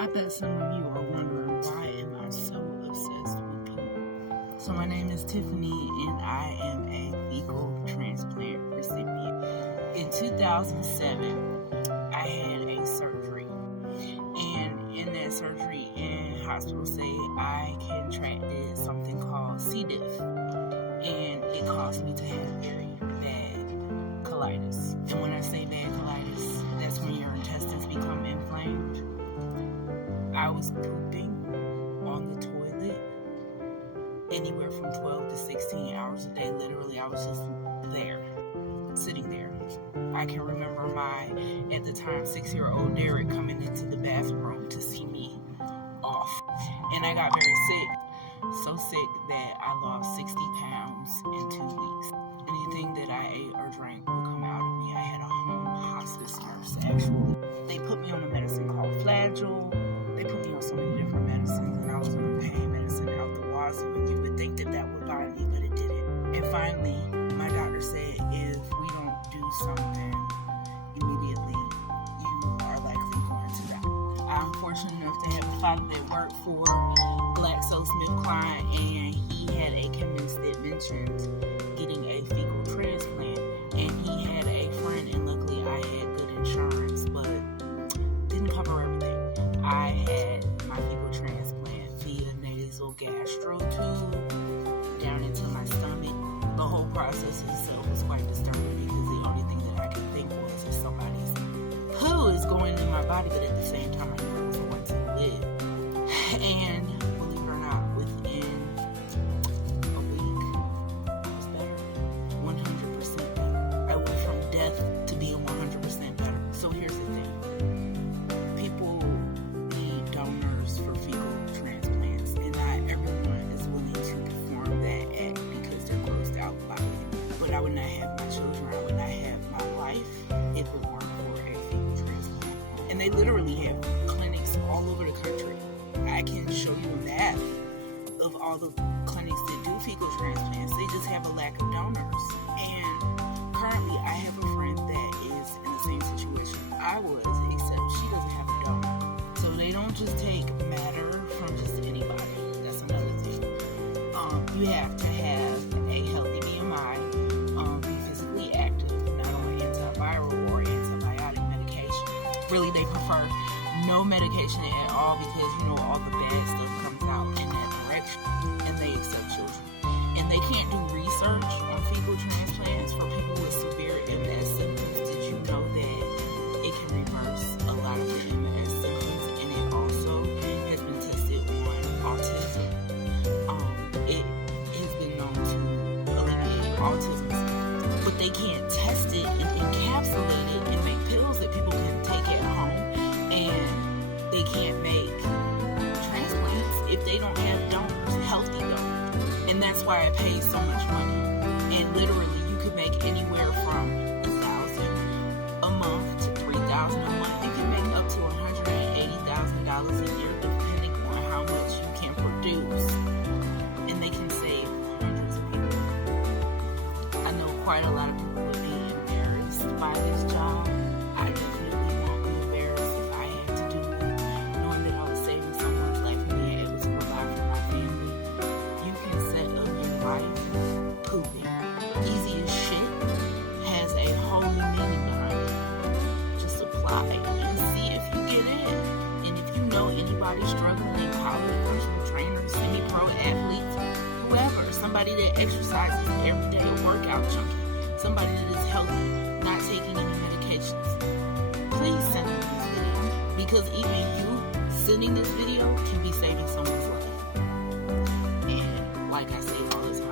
I bet some of you are wondering, why am I so obsessed with poop? So my name is Tiffany and I am a fecal transplant recipient. In 2007, I had a surgery, and in that surgery, hospitals say I contracted something called C. diff, and it caused me to have very bad colitis. And when I say bad colitis, that's when your intestines become inflamed. I was pooping on the toilet anywhere from 12 to 16 hours a day. Literally, I was just there, sitting there. I can remember my, at the time, 6-year-old Derek coming into the bathroom to see me off. And I got very sick, so sick that I lost 60 pounds in 2 weeks. Anything that I ate or drank would come out of me. I had a home hospice nurse, actually. They put me on a medicine called Flagyl. They put me on so many different medicines, and I was on pain medicine out the wazoo, and you would think that that would bother me, but it didn't. And finally, my doctor said, if we don't do something immediately, you are likely going to die. I'm fortunate enough to have a father that worked for GlaxoSmithKline, and he had a chemist that mentioned getting a fecal transplant, and he had a friend, and luckily I had good insurance, but didn't cover everything. I had my fecal transplant via nasal gastro tube down into my stomach. The whole process itself was quite disturbing because the only thing that I could think was if somebody's poo is going in my body, but at the same time I knew it was going to live. And believe it or not, within a week, I was better, 100% better. I went from death to being 100% better. So here's the thing. People need donors for fecal transplants, and not everyone is willing to perform that act because they're grossed out by it. But I would not have my children, I would not have my life if it weren't for a fecal transplant. And they literally have clinics all over the country. I can show you a map of all the clinics that do fecal transplants. They just have a lack of donors. And currently I have a friend that is in the same situation I was, except she doesn't have a donor. So they don't just take matter from just anybody. That's another thing. You have to have a healthy BMI, be physically active, not on antiviral or antibiotic medication. Really, they prefer no medication at all because, all the bad stuff comes out in that direction, and they accept children. And they can't do research on fecal transplants for people with severe MS symptoms. Did you know that it can reverse a lot of the MS symptoms, and it also has been tested on autism. It has been known to alleviate autism symptoms, but they can't test it and encapsulate it and make pills that people can take at home, and they can't make transplants if they don't have donors, healthy donors. And that's why it pays so much money. And literally, you could make anywhere from $1,000 a month to $3,000 a month. You can make up to $180,000 a year, depending on how much you can produce. And they can save hundreds of people. I know quite a lot of people would be embarrassed by this job. I definitely won't be embarrassed if I had to do it, knowing that I was saving someone's life and being able to provide for my family. You can set up your life pooping. Easy as shit, has a whole new meaning behind it. Just apply and see if you get in. And if you know anybody struggling in college, personal trainers, semi-pro athletes, whoever, somebody that exercises every day, a workout junkie, somebody that is healthy, not taking any medications, please send them this video, because even you sending this video can be saving someone's life. And like I say all the time,